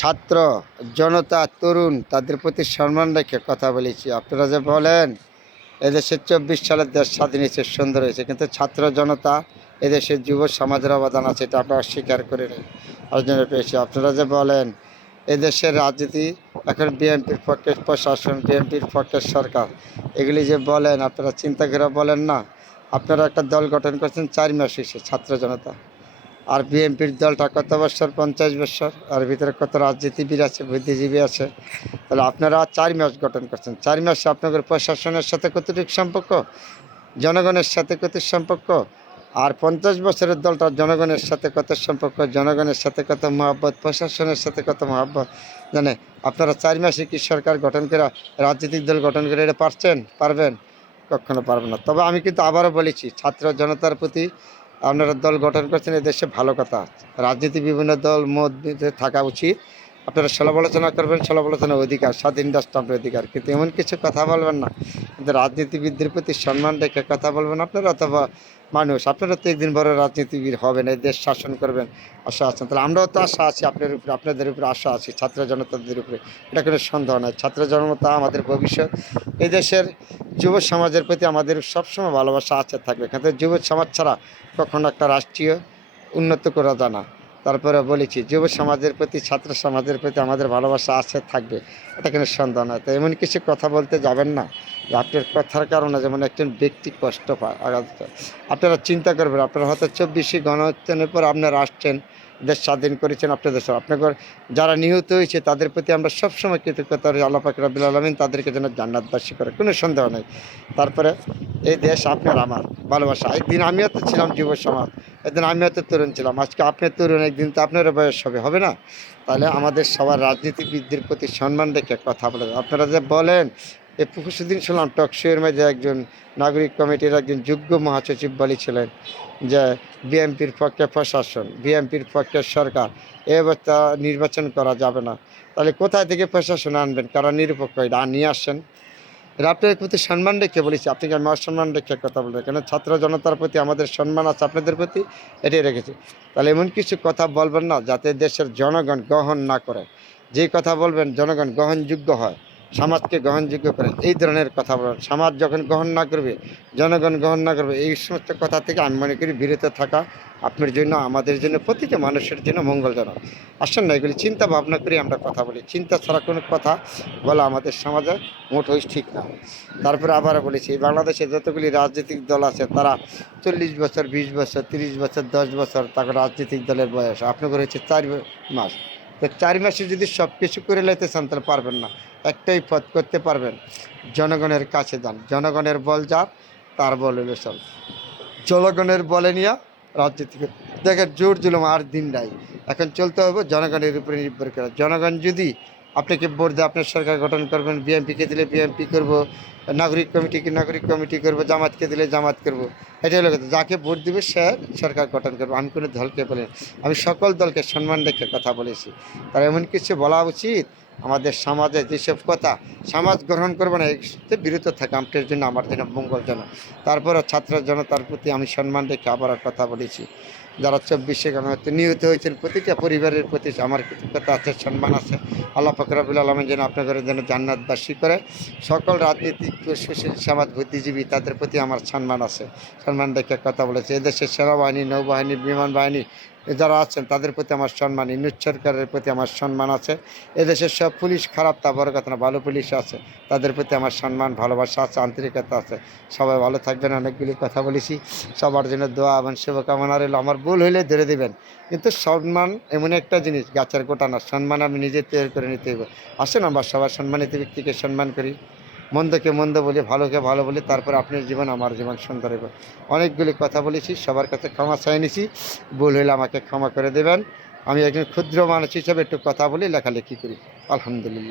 ছাত্র জনতা তরুণ তাদের প্রতি সম্মান রেখে কথা বলেছি। আপনারা যে বলেন এদেশে 24 সালের দেশ স্বাধীন হয়েছে, সুন্দর হয়েছে, কিন্তু ছাত্র জনতা এদেশের যুব সমাজের অবদান আছে, এটা আপনারা স্বীকার করে নেই অর্জন পেয়েছি। আপনারা যে বলেন এদেশের রাজনীতি এখন বিএনপির পক্ষে প্রশাসন, বিএনপির পক্ষে সরকার, এগুলি যে বলেন আপনারা চিন্তা করে বলেন না। আপনারা একটা দল গঠন করছেন 4 মাস হয়েছে ছাত্র জনতা, আর বিএনপির দলটা কত বছর, 50 বছর, আর ভিতরে কত রাজনীতিবিদ আছে, বুদ্ধিজীবী আছে। তাহলে আপনারা 4 মাস গঠন করছেন, 4 মাসে আপনাদের প্রশাসনের সাথে কতটুকু সম্পর্ক, জনগণের সাথে কত সম্পর্ক, আর 50 বছরের দলটা জনগণের সাথে কত সম্পর্ক, জনগণের সাথে কত মহব্বত, প্রশাসনের সাথে কত মহব্বত জানে। আপনারা 4 মাসে কি সরকার গঠন করে, রাজনৈতিক দল গঠন করে এটা পারবেন? কখনো পারবেন না। তবে আমি কিন্তু আবারও বলেছি, ছাত্র জনতার প্রতি আপনারা দল গঠন করছেন, এদেশে ভালো কথা। রাজনীতি বিভিন্ন দল মত থাকা উচিত, আপনারা সমালোচনা করবেন, সমালোচনার অধিকার, স্বাধীন রাষ্ট্রের অধিকার, কিন্তু এমন কিছু কথা বলবেন না। কিন্তু রাজনীতিবিদদের প্রতি সম্মান রেখে কথা বলবেন আপনারা, অথবা মানুষ আপনারা তো একদিন বড় রাজনীতিবিদ হবেন, এই দেশ শাসন করবেন, আশা আছেন। তাহলে আমরাও তো আশা আছি আপনার উপরে, আপনাদের উপরে আশা আছি, ছাত্র জনতাদের উপরে, এটা কোনো সন্দেহ নয়। ছাত্র জনতা আমাদের ভবিষ্যৎ, এই দেশের যুব সমাজের প্রতি আমাদের সবসময় ভালোবাসা আছে, থাকবে। কিন্তু যুব সমাজ ছাড়া কখনো একটা রাষ্ট্রীয় উন্নত করা যায় না। তারপরে বলেছি যুব সমাজের প্রতি, ছাত্র সমাজের প্রতি আমাদের ভালোবাসা আছে, থাকবে, এটা কোনো সন্দেহ নয়। তো এমন কিছু কথা বলতে যাবেন না যে আপনার কথার কারণে যেমন একজন ব্যক্তি কষ্ট পায়, আঘাত পায়। আপনারা চিন্তা করবেন, আপনারা হয়তো 24 গণঅভ্যুত্থানের পর আপনারা আসছেন, দেশ স্বাধীন করেছেন আপনাদের সব, আপনাদের যারা নিহত হয়েছে তাদের প্রতি আমরা সবসময় কৃতজ্ঞতা, আল্লাহ পাক রব্বুল আলামিন তাদেরকে যেন জান্নাতবাসী করে, কোনো সন্দেহ নেই। তারপরে এই দেশ আপনার আমার ভালোবাসা। একদিন আমিও তো ছিলাম যুব সমাজ, একদিন আমিও তো তরুণ ছিলাম, আজকে আপনি তরুণ, একদিন তো আপনারও বয়স হবে না? তাহলে আমাদের সবার রাজনীতিবিদদের প্রতি সম্মান রেখে কথা বলে। আপনারা যে বলেন, এই পরশুদিন শুনলাম টকশোয়ের মধ্যে একজন নাগরিক কমিটির একজন যোগ্য মহাসচিব বলেছিলেন যে বিএনপির পক্ষে প্রশাসন, বিএনপির পক্ষে সরকার, এবার তা নির্বাচন করা যাবে না। তাহলে কোথায় থেকে প্রশাসন আনবেন, কারা নিরপেক্ষ, এটা নিয়ে আসেন। এটা আপনাদের প্রতি সম্মান রেখে বলেছি, আপনি কি আমি অসম্মান রেখে কথা বলবেন? কেন ছাত্র জনতার প্রতি আমাদের সম্মান আছে, আপনাদের প্রতি এটাই রেখেছি। তাহলে এমন কিছু কথা বলবেন না যাতে দেশের জনগণ গ্রহণ না করে। যে কথা বলবেন জনগণ গ্রহণযোগ্য হয়, সমাজকে গ্রহণযোগ্য করে, এই ধরনের কথা বলবেন। সমাজ যখন গ্রহণ না করবে, জনগণ গ্রহণ না করবে, এই সমস্ত কথা থেকে আমি মনে করি বিরত থাকা আপনার জন্য, আমাদের জন্য, প্রতিটা মানুষের জন্য মঙ্গলজনক। আসেন না, এগুলি চিন্তা ভাবনা করি আমরা কথা বলি, চিন্তা ছাড়া কোনো কথা বলা আমাদের সমাজে মোটেই ঠিক না। তারপরে আবার বলেছি, বাংলাদেশে যতগুলি রাজনৈতিক দল আছে তারা 40 বছর, 20 বছর, 30 বছর, 10 বছর তাকে রাজনৈতিক দলের বয়স, আপনাদের হচ্ছে 4 মাস। তো 4 মাসে যদি সব কিছু করে লাইতে চান তাহলে পারবেন না। একটাই পথ করতে পারবেন, জনগণের কাছে যান, জনগণের বল যার, তার বল হইল সব। জনগণের বলে নিয়ে রাজনীতি করে দেখেন, জোর জুলুম আর দিন নাই, এখন চলতে হবে জনগণের উপরে নির্ভর করে। জনগণ যদি আপনাকে ভোট দেয়, আপনার সরকার গঠন করবেন, বিএনপিকে দিলে বিএনপি করব, নাগরিক কমিটিকে নাগরিক কমিটি করব, জামাতকে দিলে জামাত করব। এটা হলো কথা, যাকে ভোট দেবে সে সরকার গঠন করবো। আমি কোনো দলকে বলি, আমি সকল দলকে সম্মান রেখে কথা বলেছি। তার এমন কিছু বলা উচিত আমাদের সমাজে যেসব কথা সমাজ গ্রহণ করবে না, এতে বিরত থাকে আপনার জন্য, আমার জন্য মঙ্গলজনক। তারপরে ছাত্র জনতার প্রতি আমি সম্মান রেখে আবার কথা বলেছি, যারা 24 গণহত্যা নিহত হয়েছেন প্রতিটা পরিবারের প্রতি আমার কৃতজ্ঞতা আছে, সম্মান আছে। আল্লাহ পাক রব্বুল আলামিন যেন আপনাদের যেন জান্নাতবাসী করে। সকল রাজনীতিক, সুশীল সমাজ, বুদ্ধিজীবী তাদের প্রতি আমার সম্মান আছে, সম্মান রেখে কথা বলেছে। এদেশের সেনাবাহিনী, নৌবাহিনী, বিমান বাহিনী যারা আছেন তাদের প্রতি আমার সম্মান, ইউনিট সরকারের প্রতি আমার সম্মান আছে। এদেশের সব পুলিশ খারাপ তা বড় কথা না, ভালো পুলিশ আছে, তাদের প্রতি আমার সম্মান, ভালোবাসা আছে, আন্তরিকতা আছে। সবাই ভালো থাকবেন, অনেকগুলি কথা বলেছি, সবার জন্য দোয়া এবং শুভকামনা রইল। আমার ভুল হইলে ধরে দেবেন, কিন্তু সম্মান এমন একটা জিনিস গাছের গোটা না, সম্মান আমি নিজে তৈরি করে নিতে হবে। আসেন আমরা সবার সম্মানিত ব্যক্তিকে সম্মান করি, মন্দকে মন্দ বলি, ভালোকে ভালো বলি, তারপর আপনার জীবন আমার জীবন সুন্দর হবে। অনেকগুলি কথা বলেছি, সবার কাছে ক্ষমা চাই নিছি, ভুল হইলে আমাকে ক্ষমা করে দেবেন। আমি একজন ক্ষুদ্র মানুষ হিসেবে একটু কথা বলি, লেখালেখি করি, আলহামদুলিল্লাহ।